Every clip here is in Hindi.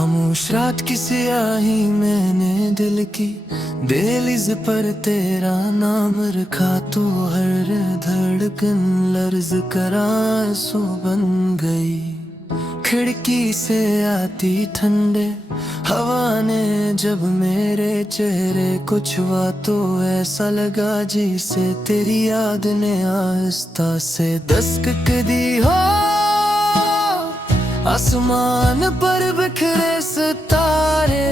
खामोश रात की स्याही मैंने दिल की दहलीज पर तेरा नाम रखा, तो हर धड़कन लर्ज करा सो बन गई। खिड़की से आती ठंडे हवा ने जब मेरे चेहरे को छुआ, तो ऐसा लगा जैसे तेरी याद ने आहिस्ता से दस्तक दी हो। आसमान पर बिखरे सितारे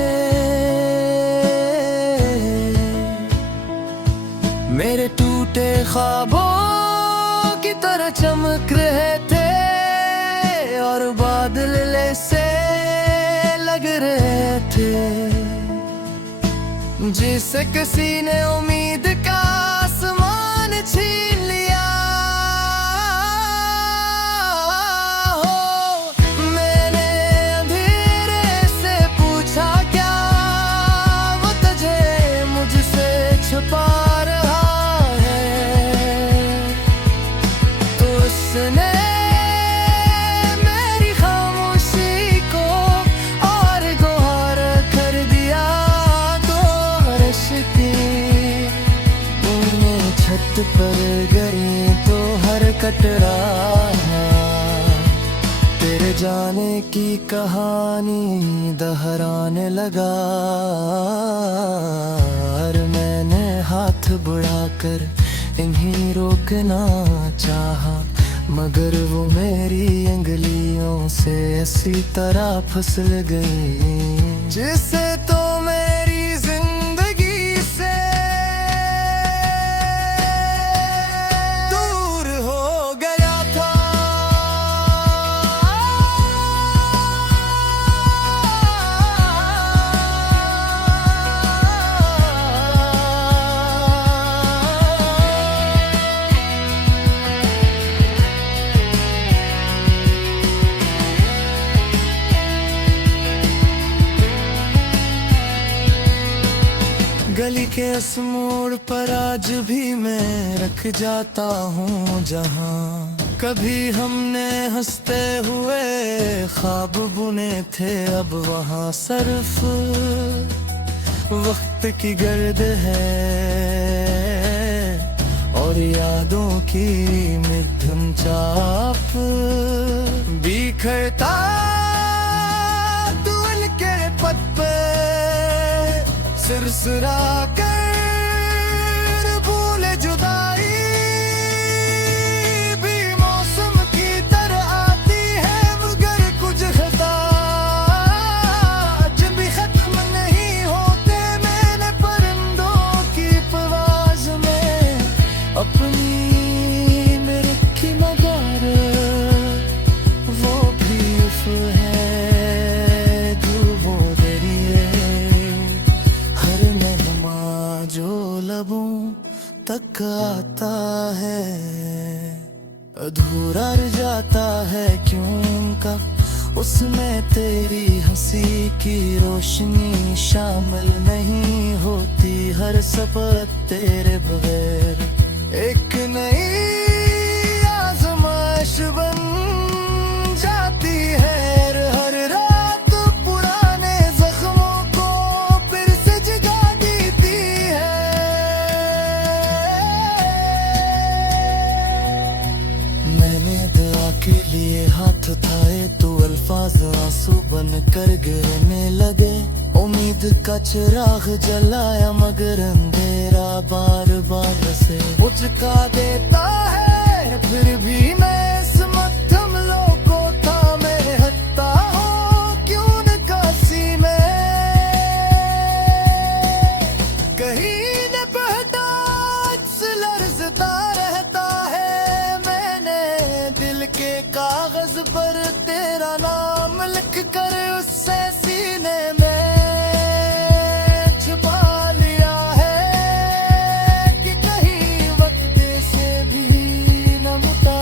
मेरे टूटे ख्वाबों की तरह चमक रहे थे, और बादल से लग रहे थे, जिसे किसी ने उम्मीद का आसमान छीन लिया। छुपा रहा है तो उसने मेरी खामोशी को और गुहार कर दिया। तो हर्ष की बूंदें छत पर गई, तो हर कटरा तेरे जाने की कहानी दोहराने लगा। हाथ बढ़ाकर इन्हीं रोकना चाहा, मगर वो मेरी अंगलियों से ऐसी तरह फिसल गई, जिससे तो मेरी जिंदगी से दूर हो गया था। गली के इस मोड़ पर आज भी मैं रख जाता हूँ, जहाँ कभी हमने हंसते हुए ख्वाब बुने थे। अब वहाँ सिर्फ वक्त की गर्द है और यादों की मिथुन चाप बिखरता तू उनके पद पे सिरसिरा कर भूले जुदाई भी मौसम की तरह आती है, मगर कुछ खता जब भी खत्म नहीं होते। मैंने परिंदों की परवाज़ में अपनी मेरे की मगर वो भी उफ है लबों तक आता है, अधूरा रह जाता है क्यों उनका, उसमें तेरी हंसी की रोशनी शामिल नहीं होती। हर सफर तेरे बगैर एक नई आज़माइश बन जाती है। हर रात पुराने जख्मों को फिर से जगा देती है। मैंने दुआ के लिए हाथ उठाए तो अल्फाज आंसू बन कर गिरने लगे। उम्मीद का चिराग जलाया मगर अंधेरा बार बार से मुझका देता है। फिर भी मैं इस मध्यम लोगों था मैं हटता हूँ क्यों न काशी में, कहीं न बहता लर्जता रहता है। मैंने दिल के कागज पर तेरा नाम लिख कर उससे सीने में छुपा लिया है, कि कहीं वक्त से भी न मुटा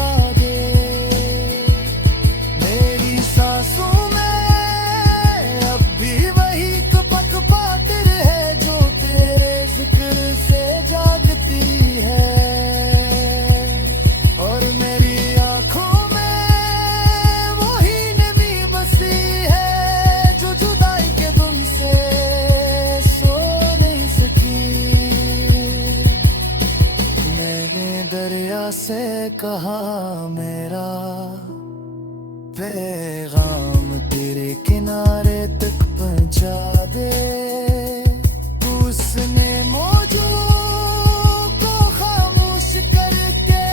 कहा मेरा पैगाम तेरे किनारे तक पहुंचा दे। उसने मौजों को खामोश करके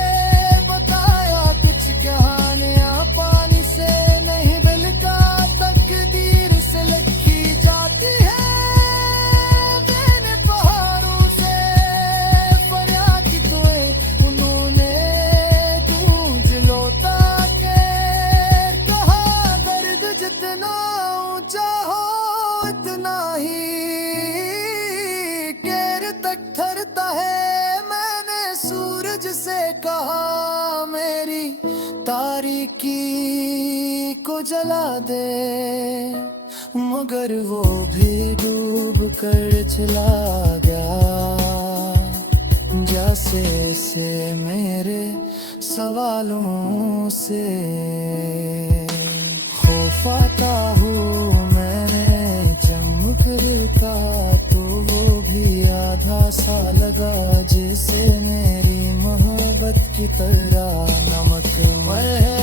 बताया कुछ कहानियां पानी से नहीं बल्कि तकदीर से लिखी जाती है। मैंने पहाड़ों से फरियाद की तोए उन्होंने गूंज लौटा के कहा दर्द जितना ऊंचा हो इतना ही ठहरता है। मैंने सूरज से कहा मेरी तारीकी को जला दे, मगर वो भी डूब कर चला गया। जैसे से मेरे सवालों से खौफाता हूँ मैंने चमकर का तो वो भी आधा सा लगा जैसे मेरी मोहब्बत की तरह नमक मर है।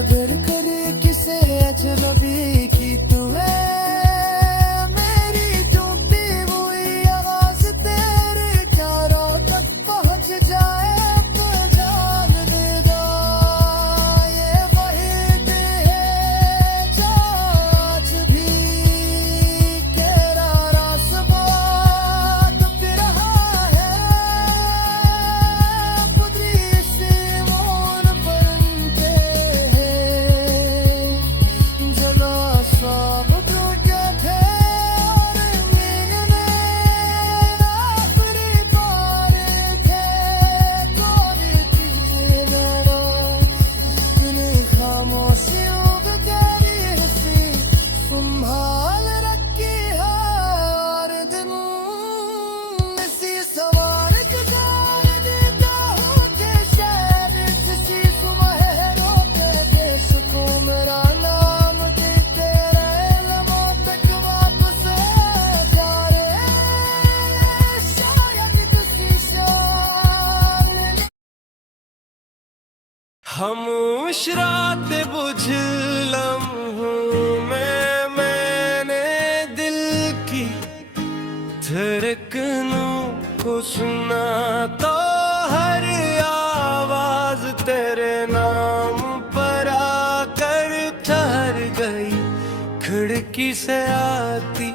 अगर करे किसे अजनबी की तू है मेरी टूटी हुई आवाज तेरे चारों तक पहुंच जाए तो जान दे दो। ये वही दिल है जो आज भी तेरा रास्ता तप रहा है। पुदरी से मोर बनते हैं जला सब टूटे थे और मिलने आखिरी बार थे। कोई चीज़ें मेरा इन्हीं खामोशियों को तेरी हंसी संभाल रखी है। और दिन इसी सवार के गाल देता हूँ कि शायद किसी सुनहरों के देश को मेरा नाम देते रहे लबों तक वापस आ जाए। शायद किसी शायर खामोश रात बुझ लम्हों में मैंने दिल की धड़कनों को सुना तो हर आवाज तेरे नाम पर आकर ठहर गई। खिड़की से आती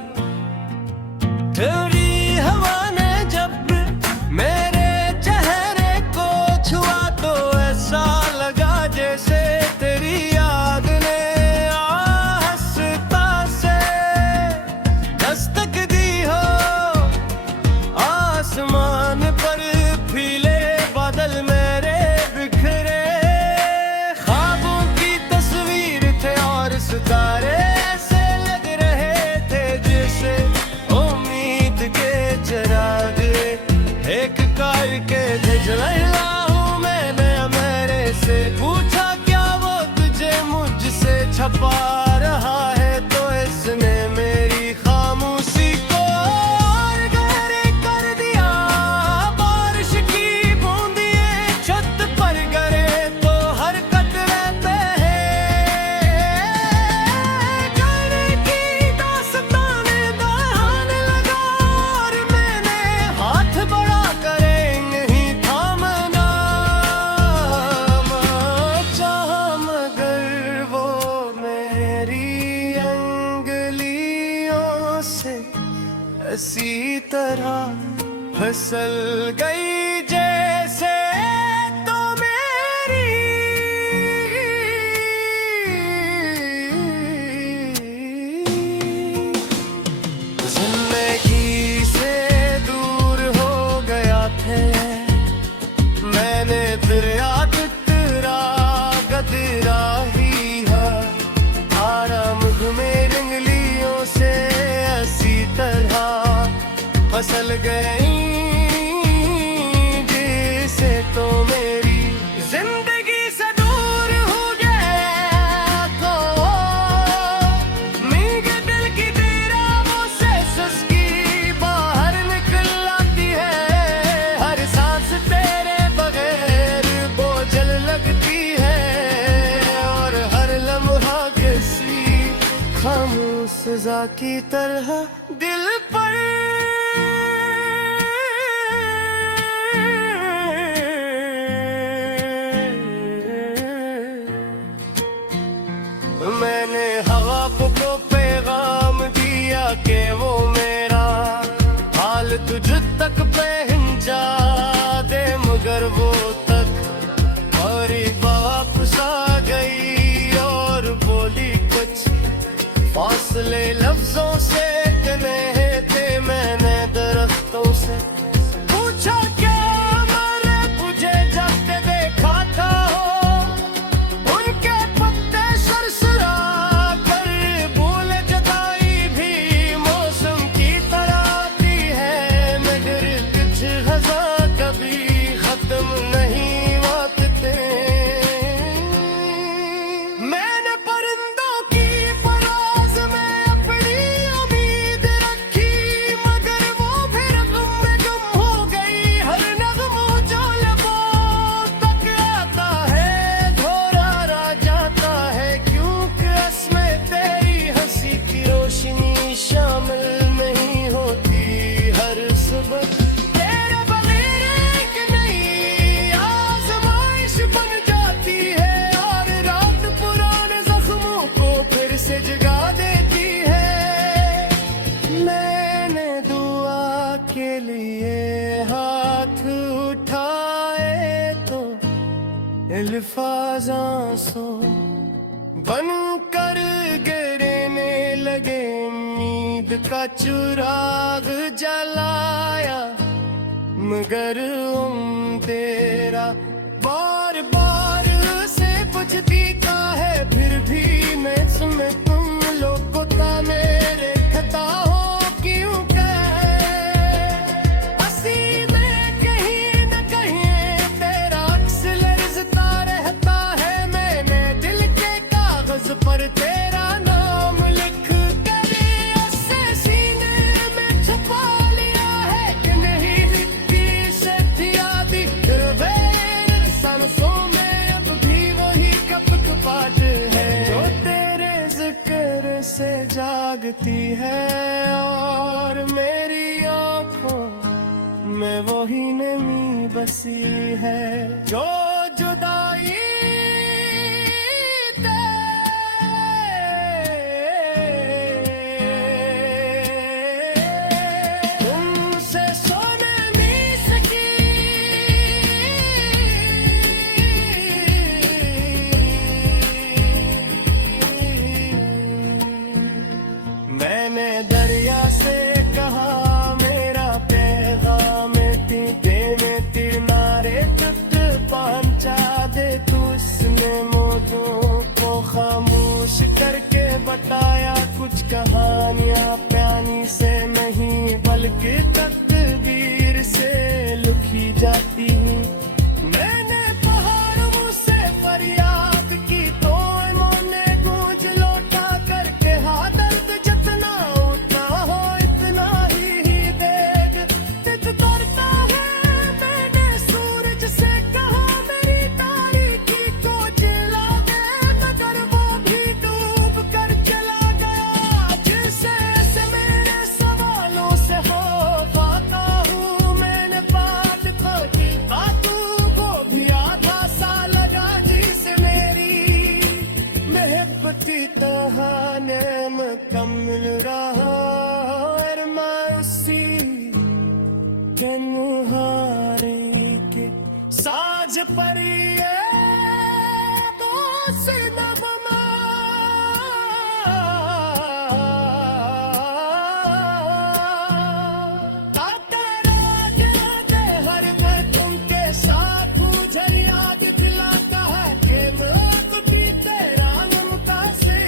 तेरी हवा ने जब मेरे चेहरे को छुआ तो ऐसा लगा जैसे तेरी याद ने सजा की तरह दिल पर मैंने हवा को पैगाम दिया कि वो मेरा हाल तुझ तक पहुंचा दे, मगर वो तक और वापस आ गई और बोली कुछ फासले लफ्जों से कने थे। मैंने दरख्तों से पूछा क्या मैंने तुझे जब देखा था हो, उनके पत्ते सरसरा कर भूल जताई भी मौसम की तरह आती है, मगर कुछ खजा कभी खत्म नहीं होते। मैंने परिंदों की पराज में अपनी उम्मीद रखी, मगर वो फिर गुम में गुम हो गई। हर नगमो जो लबों तक आता है घोरा जाता है, क्योंकि इसमें तेरी हंसी की रोशनी शामिल नहीं होती। हर सुबह तेरे बगैर एक नई आज़माइश बन जाती है, और रात पुराने जख्मों को फिर से जगा देती है। मैंने दुआ के लिए हाथ उठाए तो अल्फाज़ आंसू बन कर गिरने लगे। उम्मीद का चिराग जलाया, मगर तेरा बार बार से बुझती का है, फिर भी मैं तुम्हें तुम लोग को ता मेरे खता हो क्यों हंसी में कहीं न कहीं तेरा अक्स लरज़ता रहता है। मैंने दिल के कागज पर तेरा नाम लिख कर उससे सीने में छुपा लिया है कि नहीं लिखी से यादी सांसों में अब भी वही कपकपाहट है, जो तेरे जिक्र से जागती है, और मेरी आंखों में वही नमी बसी है। जो जुदाई तुमसे सोने मिस की मैंने दरिया से कहा मेरा पैगाम देने तिरनारे तक पहुंचा दे, तू उसने मौजों को खामोश करके बताया कुछ कहानियां प्यानी से नहीं बल्कि तकदीर से लिखी जाती हूँ। मैंने पहाड़ों से फरियाद की तो उन्होंने गूंज लौटा करके हाँ दर्द जितना उतना हो इतना ही देग तरता है। मैंने सूरज से कहा मेरी तारीकी को जला दे, मगर वो भी डूब कर चला गया। जिसे ऐसे मेरे सवालों से हो पाता हूँ, मैंने बात को की बातों को भी आधा सा लगा, जिसे मेरी महब्बती तहाने मुकम्मल रहा। और मैं उसी तन्हाई के साज पर ये दोस्त नगमा ताता रात दे हर मैं तुमके साथ मुझे याद दिलाता है कि मौत की तेरा नम का से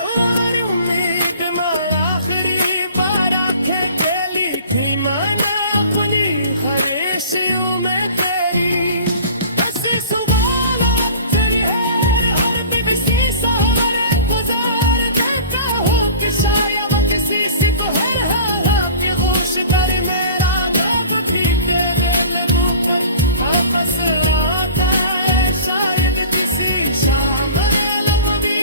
और उम्मीद में आखिरी बार आंखें खेली थी मैंने अपनी ख्वाहिशों में तेरी। ऐसी सवाल तेरी है हर बेबसी सहारे गुजार देता हो कि शायद किसी से तो है आपकी होश कर मेरा गाँव ठीक तेरे लगू पर वापस आता है शायद किसी शाम लम्बी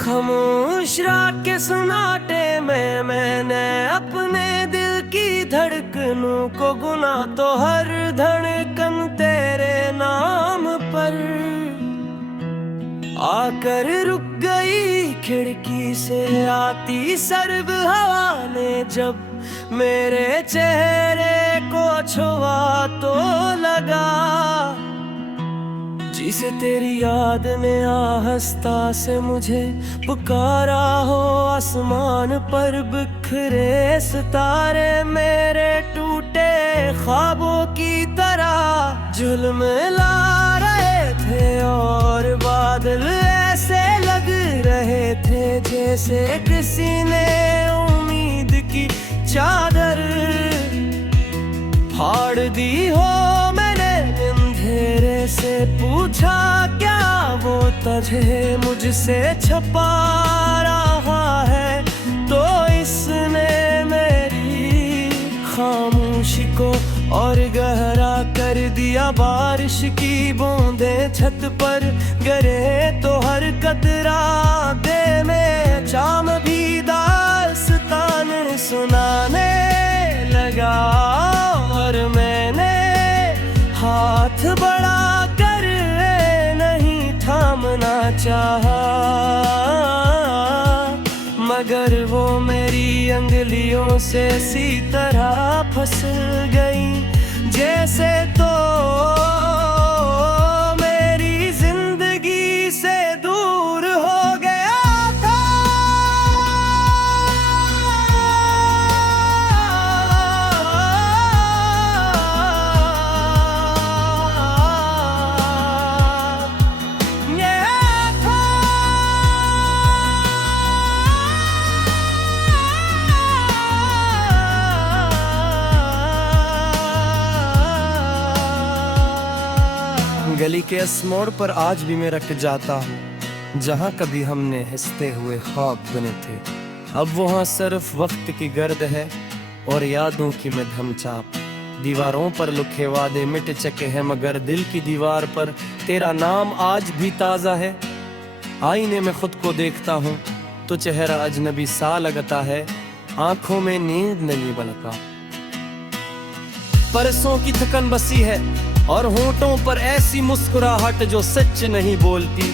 खामोश रात के सन्नाटे में मैंने अपने दिल की धड़कनों को गुना, तो हर धड़कन तेरे नाम पर आकर रुक गई। खिड़की से आती सर्द हवा ने जब मेरे चेहरे को छुआ, तो लगा जिसे तेरी याद ने आहिस्ता से मुझे पुकारा हो। आसमान पर बिखरे सितारे मेरे टूटे ख्वाबों की तरह झुलमिला रहे थे, और बादल ऐसे लग रहे थे जैसे किसी ने उम्मीद की चादर फाड़ दी हो। मैंने अंधेरे से पूछा, क्या वो तुझे मुझसे छुपा रहा है? तो इसने मेरी खामोशी को और गहरा कर दिया। बारिश की बूंदें छत पर गिरे तो हर कतरा दे में चाम भी दास्तान सुनाने लगा। और मैंने हाथ बढ़ा कर नहीं थामना चाहा, मगर वो मेरी अंगलियों से सी तरह फंस गई जैसे तो मेरी जिंदगी से दूर हो गया था। गली के इस मोड़ पर आज भी मैं रख जाता हूँ जहाँ कभी हमने हंसते हुए ख्वाब बने थे। अब वहाँ सिर्फ वक्त की गर्द है और यादों की मध्यम चाप। दीवारों पर लिखे वादे मिट चुके हैं, मगर दिल की दीवार पर तेरा नाम आज भी ताज़ा है। आईने में खुद को देखता हूँ तो चेहरा अजनबी सा लगता है, आंखों में नींद नहीं बलका। परसों की थकन बसी है और होंठों पर ऐसी मुस्कुराहट जो सच नहीं बोलती।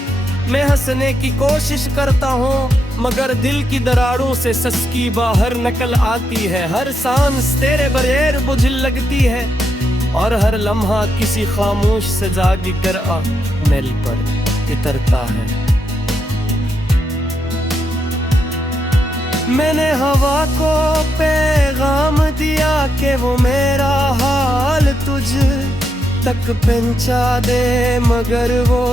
मैं हंसने की कोशिश करता हूँ मगर दिल की दरारों से सस्की बाहर निकल आती है। हर सांस तेरे बगैर बुझ लगती है और हर लम्हा किसी खामोश से जागी कर मेल पर इतरता है। मैंने हवा को पैगाम दिया कि वो मेरा हाल तुझ तक पहुंचा दे, मगर वो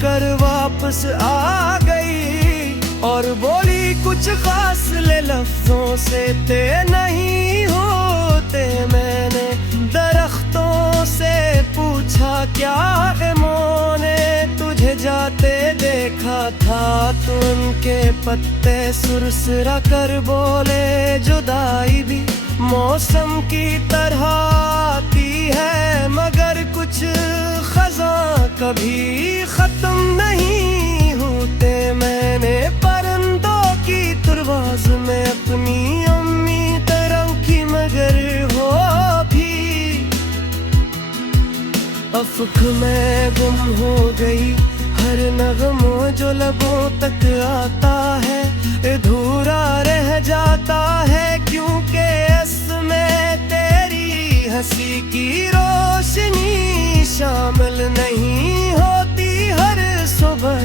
कर वापस आ गई और बोली कुछ खास ले लफ्जों से ते नहीं होते। मैंने दरख्तों से पूछा, क्या गमों ने तुझे जाते देखा था? तो उनके पत्ते सुरसरा कर बोले, जुदाई भी मौसम की तरह आती है, मगर कुछ खज़ा कभी खत्म नहीं होते। मैंने परिंदों की परवाज़ में अपनी उम्मीद रखी, मगर वो भी अफ़क़ में गुम हो गई। हर नग़मा जो लबों तक आता है अधूरा रह जाता है, क्योंकि इसमें तेरी हंसी की रोशनी शामिल नहीं होती। हर सुबह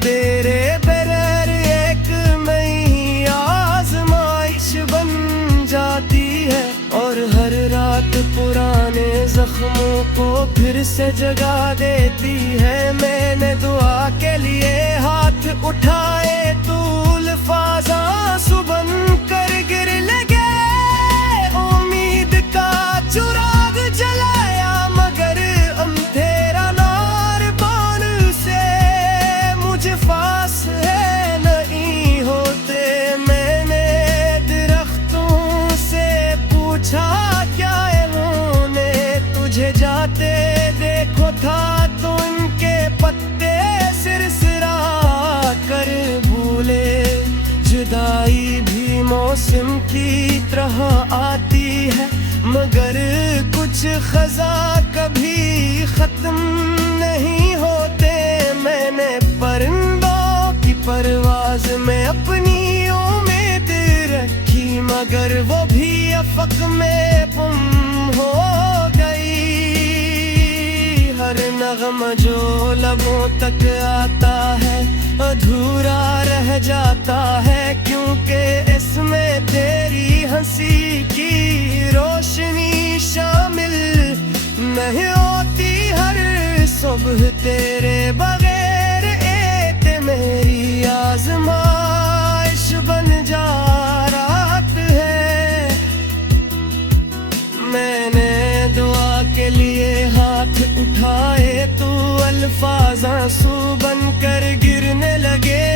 तेरे बगैर एक नई आज़माइश बन जाती है और हर रात पुराने जख्मों को फिर से जगा देती है। मैंने दुआ के लिए हाथ उठाए तो अल्फाज़ आंसू बन कर गिर लगे। उम्मीद का चिराग जलाया मगर अंधेरा नार बान से मुझे फासले नहीं होते। मैंने दरख्तों से पूछा, क्या इन्होंने तुझे जाते देखो था? तो इनके पत्ते सिरसिरा कर मौसम की तरह आती है, मगर कुछ खजा कभी खत्म नहीं होते। मैंने परिंदों की परवाज में अपनी उम्मीद रखी, मगर वो भी अफक में गुम हो गई। हर नगमा जो लबों तक आता है अधूरा रह जाता है, क्योंकि इसमें तेरी हंसी की रोशनी शामिल नहीं होती। हर सुबह तेरे बगैर एक मेरी आजमाइश बन जा रात है। मैंने दुआ के लिए हाथ उठाए तो अल्फाज आंसू बनकर गिरने लगे।